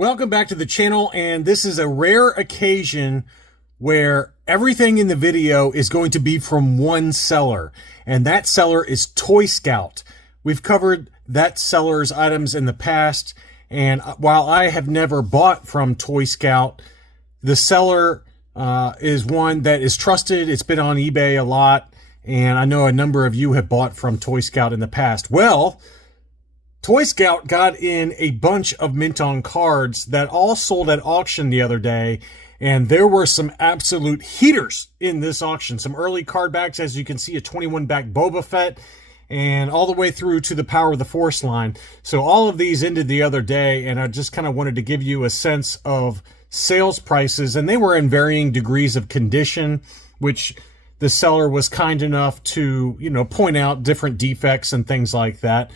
Welcome back to the channel, and this is a rare occasion where everything in the video is going to be from one seller, and that seller is Toy Scout. We've covered that seller's items in the past, and while I have never bought from Toy Scout, the seller is one that is trusted. It's been on eBay a lot, and I know a number of you have bought from Toy Scout in the past. Well, Toy Scout got in a bunch of Mint-On cards that all sold at auction the other day, and there were some absolute heaters in this auction. Some early card backs, as you can see, a 21 back Boba Fett, and all the way through to the Power of the Force line. So all of these ended the other day, and I just kind of wanted to give you a sense of sales prices, and they were in varying degrees of condition, which the seller was kind enough to, point out different defects and things like that.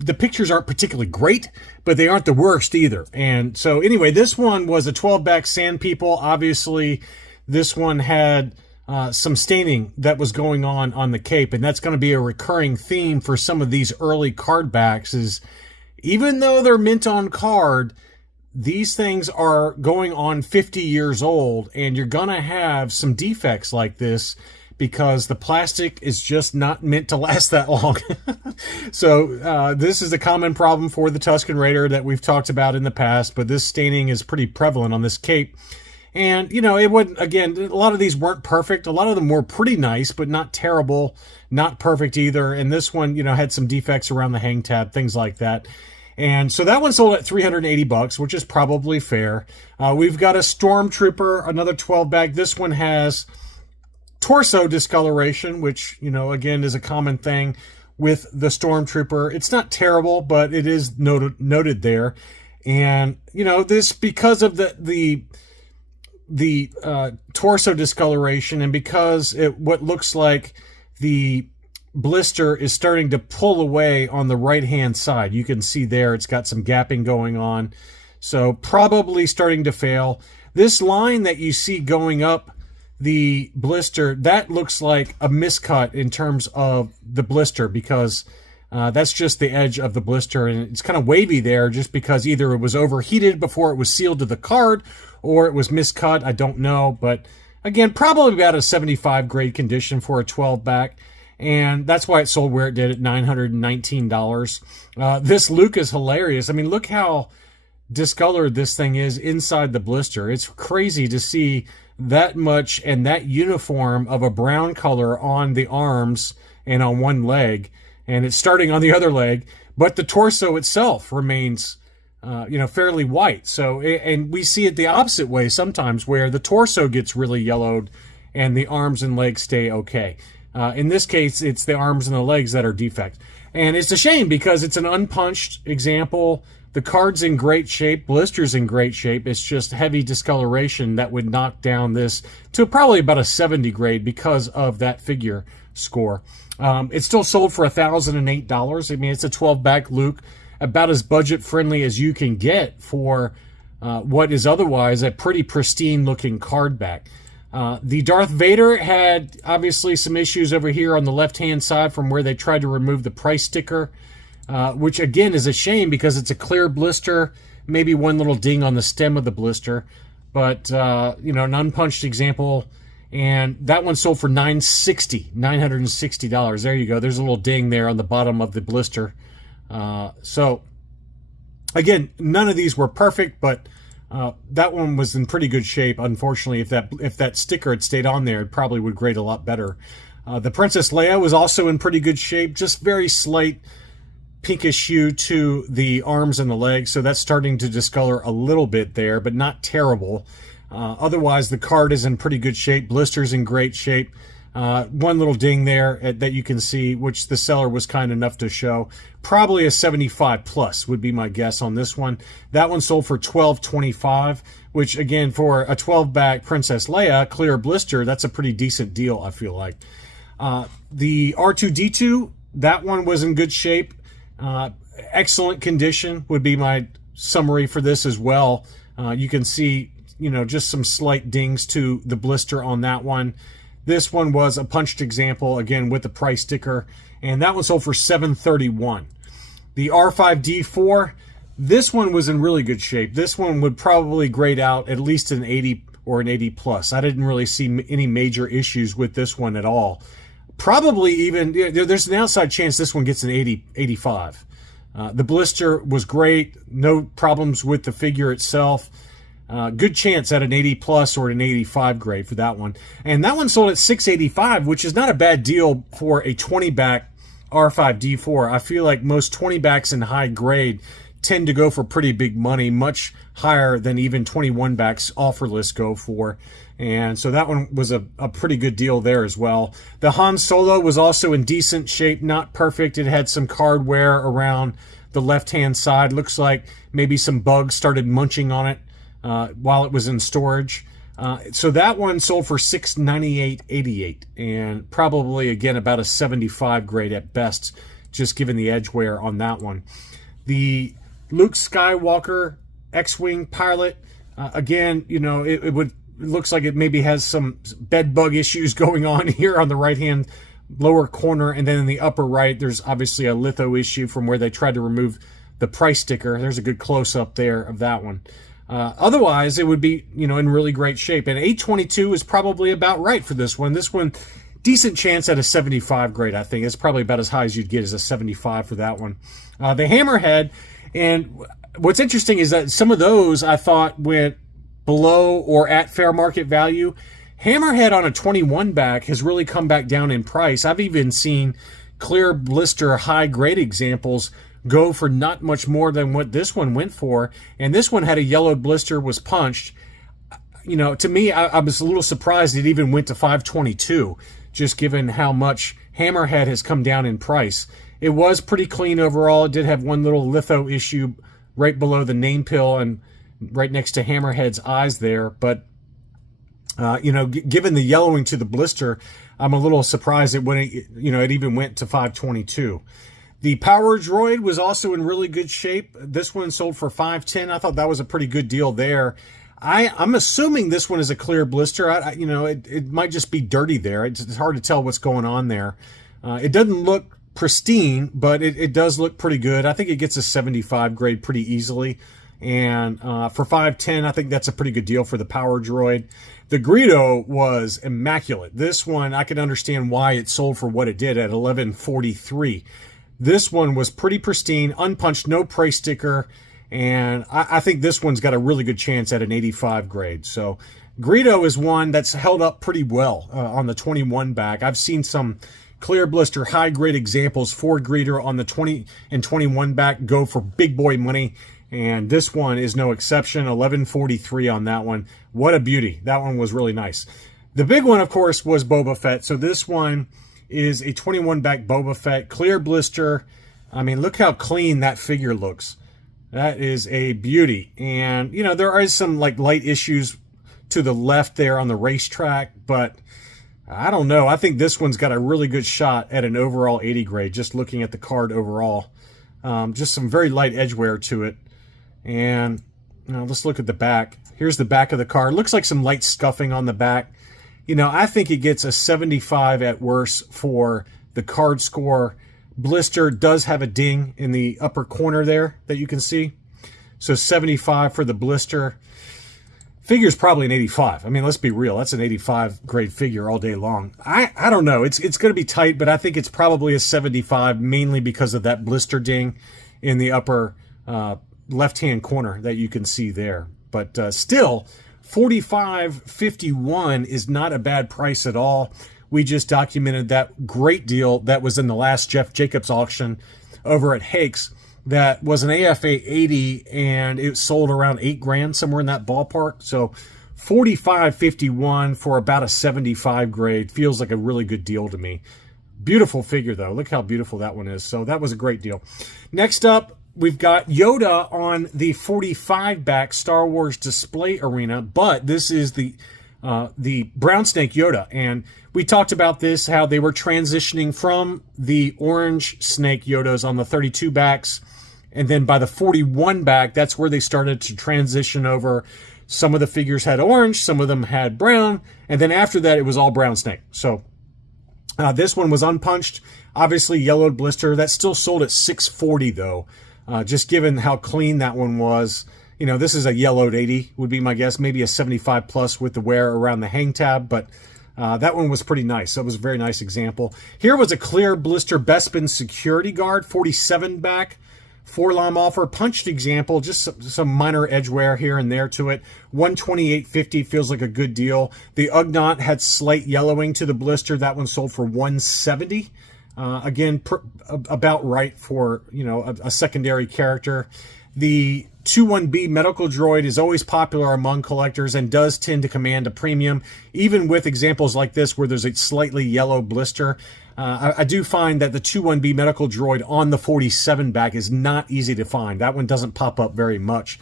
The pictures aren't particularly great, but they aren't the worst either. And so anyway, this one was a 12-back Sand People. Obviously, this one had some staining that was going on the cape, and that's going to be a recurring theme for some of these early card backs is even though they're Mint-On card, these things are going on 50 years old, and you're going to have some defects like this because the plastic is just not meant to last that long. So this is a common problem for the Tusken Raider that we've talked about in the past, but this staining is pretty prevalent on this cape. And, it wouldn't, again, a lot of these weren't perfect. A lot of them were pretty nice, but not terrible, not perfect either. And this one, had some defects around the hang tab, things like that. And so that one sold at $380, which is probably fair. We've got a Stormtrooper, another 12-back. This one has torso discoloration, which, again, is a common thing with the Stormtrooper. It's not terrible, but it is noted there. And, this, because of the torso discoloration, and because what looks like the blister is starting to pull away on the right-hand side. You can see there it's got some gapping going on. So probably starting to fail. This line that you see going up the blister, that looks like a miscut in terms of the blister because that's just the edge of the blister, and it's kind of wavy there just because either it was overheated before it was sealed to the card or it was miscut. I don't know, but again, probably about a 75 grade condition for a 12-back, and that's why it sold where it did at $919. This Luke is hilarious. I mean, look how discolored this thing is inside the blister. It's crazy to see that much and that uniform of a brown color on the arms and on one leg, and it's starting on the other leg, but the torso itself remains fairly white. So, and we see it the opposite way sometimes where the torso gets really yellowed and the arms and legs stay okay. In this case, it's the arms and the legs that are defect, and it's a shame because it's an unpunched example. The card's in great shape, blister's in great shape. It's just heavy discoloration that would knock down this to probably about a 70 grade because of that figure score. It's still sold for $1,008. I mean, it's a 12-back Luke, about as budget-friendly as you can get for what is otherwise a pretty pristine-looking card back. The Darth Vader had obviously some issues over here on the left-hand side from where they tried to remove the price sticker. Which again is a shame because it's a clear blister, maybe one little ding on the stem of the blister, but an unpunched example, and that one sold for $960. There you go. There's a little ding there on the bottom of the blister. So again, none of these were perfect, but that one was in pretty good shape. Unfortunately, if that sticker had stayed on there, it probably would grade a lot better. The Princess Leia was also in pretty good shape, just very slight pinkish hue to the arms and the legs, so that's starting to discolor a little bit there, but not terrible. Otherwise, the card is in pretty good shape. Blister's in great shape. One little ding there that you can see, which the seller was kind enough to show. Probably a 75 plus would be my guess on this one. That one sold for $12.25, which again, for a 12-back Princess Leia clear blister, that's a pretty decent deal, I feel like. The R2-D2, that one was in good shape. Excellent condition would be my summary for this as well. You can see, just some slight dings to the blister on that one. This one was a punched example, again, with the price sticker, and that one sold for $731. The R5-D4, This one was in really good shape. This one would probably grade out at least an 80 or an 80 plus. I didn't really see any major issues with this one at all. Probably even, there's an outside chance this one gets an 80, 85. The blister was great. No problems with the figure itself. Good chance at an 80 plus or an 85 grade for that one. And that one sold at $685, which is not a bad deal for a 20 back R5D4. I feel like most 20 backs in high grade tend to go for pretty big money, much higher than even 21 backs offer lists go for. And so that one was a pretty good deal there as well. The Han Solo was also in decent shape, not perfect. It had some card wear around the left-hand side. Looks like maybe some bugs started munching on it while it was in storage. So that one sold for $698.88, and probably, again, about a 75 grade at best, just given the edge wear on that one. The Luke Skywalker X-Wing pilot, again, it looks like it maybe has some bed bug issues going on here on the right-hand lower corner, and then in the upper right, there's obviously a litho issue from where they tried to remove the price sticker. There's a good close-up there of that one. Otherwise, it would be, in really great shape. And 822 is probably about right for this one. This one, decent chance at a 75 grade, I think. It's probably about as high as you'd get as a 75 for that one. The Hammerhead, and what's interesting is that some of those I thought went below or at fair market value. Hammerhead on a 21 back has really come back down in price. I've even seen clear blister high grade examples go for not much more than what this one went for. And this one had a yellowed blister, was punched. To me, I was a little surprised it even went to 522, just given how much Hammerhead has come down in price. It was pretty clean overall. It did have one little litho issue right below the name pill and right next to Hammerhead's eyes there. But, given the yellowing to the blister, I'm a little surprised it even went to 522. The Power Droid was also in really good shape. This one sold for $510. I thought that was a pretty good deal there. I'm assuming this one is a clear blister. It might just be dirty there. It's hard to tell what's going on there. It doesn't look pristine, but it does look pretty good. I think it gets a 75 grade pretty easily. And for $510, I think that's a pretty good deal for the Power Droid. The Greedo was immaculate. This one, I can understand why it sold for what it did at $1143. This one was pretty pristine, unpunched, no price sticker, and I think this one's got a really good chance at an 85 grade. So Greedo is one that's held up pretty well on the 21 back. I've seen some clear blister high grade examples for Greedo on the 20 and 21 back go for big boy money, and this one is no exception. $1143 on that one. What a beauty. That one was really nice. The big one, of course, was Boba Fett. So this one is a 21 back Boba Fett, clear blister. I mean, look how clean that figure looks. That is a beauty. And, there is some light issues to the left there on the racetrack, but I don't know. I think this one's got a really good shot at an overall 80 grade, just looking at the card overall. Just some very light edge wear to it. And, let's look at the back. Here's the back of the card. Looks like some light scuffing on the back. I think it gets a 75 at worst for the card score. Blister does have a ding in the upper corner there that you can see. So 75 for the blister. Figure's probably an 85. I mean, let's be real. That's an 85 grade figure all day long. I don't know. It's going to be tight, but I think it's probably a 75, mainly because of that blister ding in the upper left-hand corner that you can see there. But still, $45.51 is not a bad price at all. We just documented that great deal that was in the last Jeff Jacobs auction over at Hakes. That was an AFA 80 and it sold around $8,000, somewhere in that ballpark. So $45.51 for about a 75 grade feels like a really good deal to me. Beautiful figure though. Look how beautiful that one is. So that was a great deal. Next up, we've got Yoda on the 45 back Star Wars display arena, but this is the brown snake Yoda. And we talked about this, how they were transitioning from the orange snake Yodas on the 32 backs. And then by the 41 back, that's where they started to transition over. Some of the figures had orange, some of them had brown. And then after that, it was all brown snake. So this one was unpunched, obviously yellowed blister. That still sold at $640 though. just given how clean that one was. You know, this is a yellowed 80 would be my guess, maybe a 75 plus with the wear around the hang tab, but that one was pretty nice. So it was a very nice example. Here was a clear blister Bespin security guard, 47 back, 4-lime offer, punched example, just some minor edge wear here and there to it. 128.50 feels like a good deal. The Ugnaught had slight yellowing to the blister. That one sold for 170. Again, about right for, you know, a secondary character. The 21B Medical Droid is always popular among collectors and does tend to command a premium, even with examples like this where there's a slightly yellow blister. I do find that the 21B Medical Droid on the 47 back is not easy to find. That one doesn't pop up very much.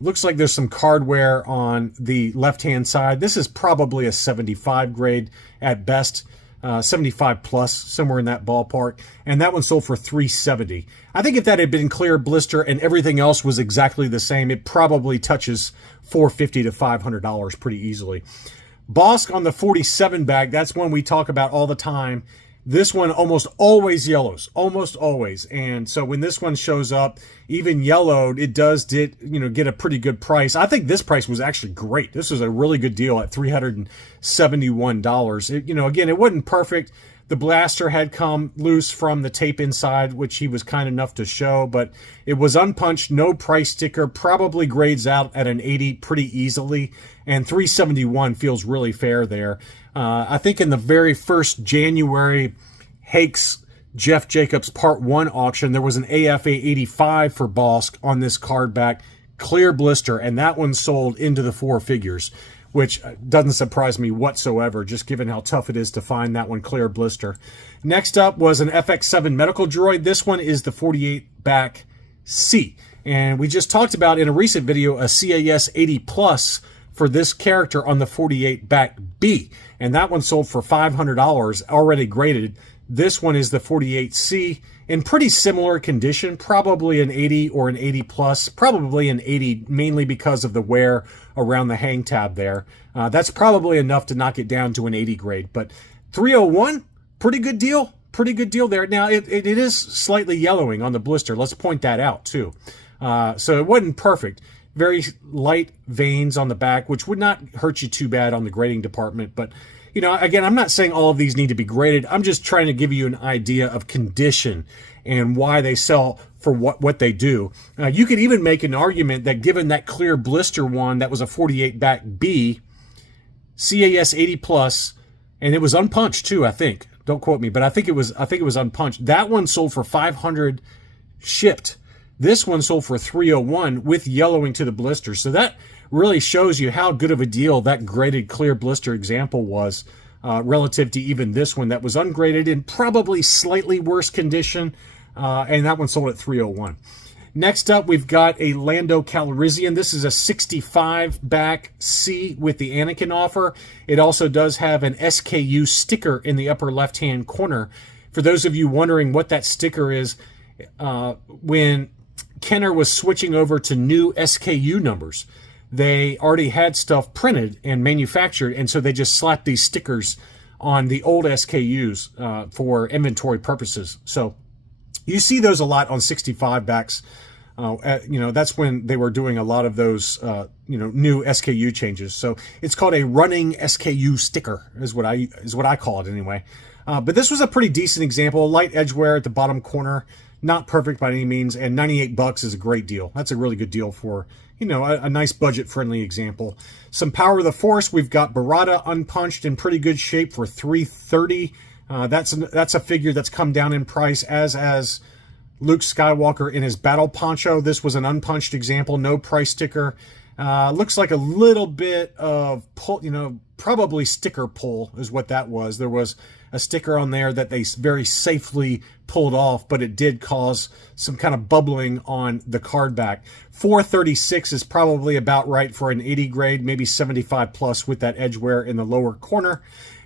Looks like there's some card wear on the left-hand side. This is probably a 75 grade at best, 75 plus, somewhere in that ballpark. And that one sold for $370. I think if that had been clear blister and everything else was exactly the same, it probably touches $450 to $500 pretty easily. Bossk on the 47 bag, that's one we talk about all the time. This one almost always yellows, almost always. And so when this one shows up, even yellowed, it does get a pretty good price. I think this price was actually great. This was a really good deal at $371. Again, it wasn't perfect. The blaster had come loose from the tape inside, which he was kind enough to show, but it was unpunched, no price sticker, probably grades out at an 80 pretty easily, and $371 feels really fair there. I think in the very first January Hakes Jeff Jacobs Part 1 auction, there was an AFA 85 for Bossk on this card back, clear blister, and that one sold into the 4 figures, which doesn't surprise me whatsoever, just given how tough it is to find that one clear blister. Next up was an FX7 Medical Droid. This one is the 48 back C. And we just talked about in a recent video a CAS 80 Plus for this character on the 48 back B. And that one sold for $500, already graded. This one is the 48C in pretty similar condition, probably an 80 or an 80 plus, probably an 80, mainly because of the wear around the hang tab there. That's probably enough to knock it down to an 80 grade, but 301, pretty good deal there. Now, it is slightly yellowing on the blister. Let's point that out too. So it wasn't perfect. Very light veins on the back, which would not hurt you too bad on the grading department. But, again, I'm not saying all of these need to be graded. I'm just trying to give you an idea of condition and why they sell for what they do. You could even make an argument that given that clear blister one that was a 48 back B, CAS 80 plus, and it was unpunched too, I think. Don't quote me, but I think it was unpunched. That one sold for $500 shipped. This one sold for $301 with yellowing to the blister. So that really shows you how good of a deal that graded clear blister example was relative to even this one that was ungraded in probably slightly worse condition. And that one sold at $301. Next up, we've got a Lando Calrissian. This is a 65 back C with the Anakin offer. It also does have an SKU sticker in the upper left-hand corner. For those of you wondering what that sticker is, when Kenner was switching over to new SKU numbers, they already had stuff printed and manufactured, and so they just slapped these stickers on the old SKUs for inventory purposes. So you see those a lot on 65 backs. That's when they were doing a lot of those, new SKU changes. So it's called a running SKU sticker is what I call it anyway. But this was a pretty decent example. Light edge wear at the bottom corner. Not perfect by any means, and $98 is a great deal. That's a really good deal for, a nice budget-friendly example. Some Power of the Force. We've got Barada unpunched in pretty good shape for $330. That's a figure that's come down in price, as Luke Skywalker in his battle poncho. This was an unpunched example, no price sticker. Looks like a little bit of pull, probably sticker pull is what that was. There was a sticker on there that they very safely pulled off, but it did cause some kind of bubbling on the card back. $436 is probably about right for an 80 grade, maybe 75 plus with that edge wear in the lower corner.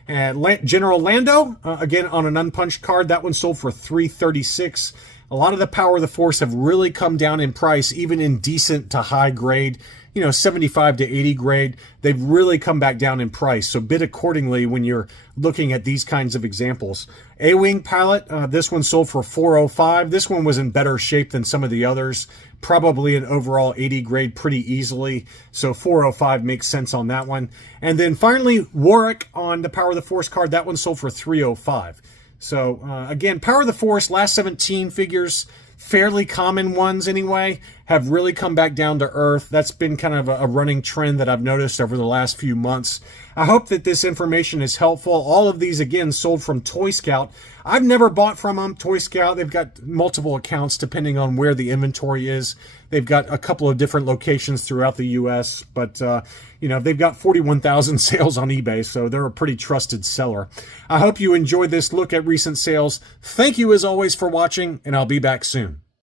And General Lando, again on an unpunched card, that one sold for $336. A lot of the Power of the Force have really come down in price, even in decent to high grade, 75 to 80 grade. They've really come back down in price. So bid accordingly when you're looking at these kinds of examples. A-Wing pallet, this one sold for $405. This one was in better shape than some of the others. Probably an overall 80 grade pretty easily. So $405 makes sense on that one. And then finally, Warwick on the Power of the Force card. That one sold for $305. So again, Power of the Force, last 17 figures, fairly common ones anyway, have really come back down to earth. That's been kind of a running trend that I've noticed over the last few months. I hope that this information is helpful. All of these, again, sold from Toy Scout. I've never bought from them. Toy Scout, they've got multiple accounts depending on where the inventory is. They've got a couple of different locations throughout the U.S., but, they've got 41,000 sales on eBay, so they're a pretty trusted seller. I hope you enjoyed this look at recent sales. Thank you, as always, for watching, and I'll be back soon.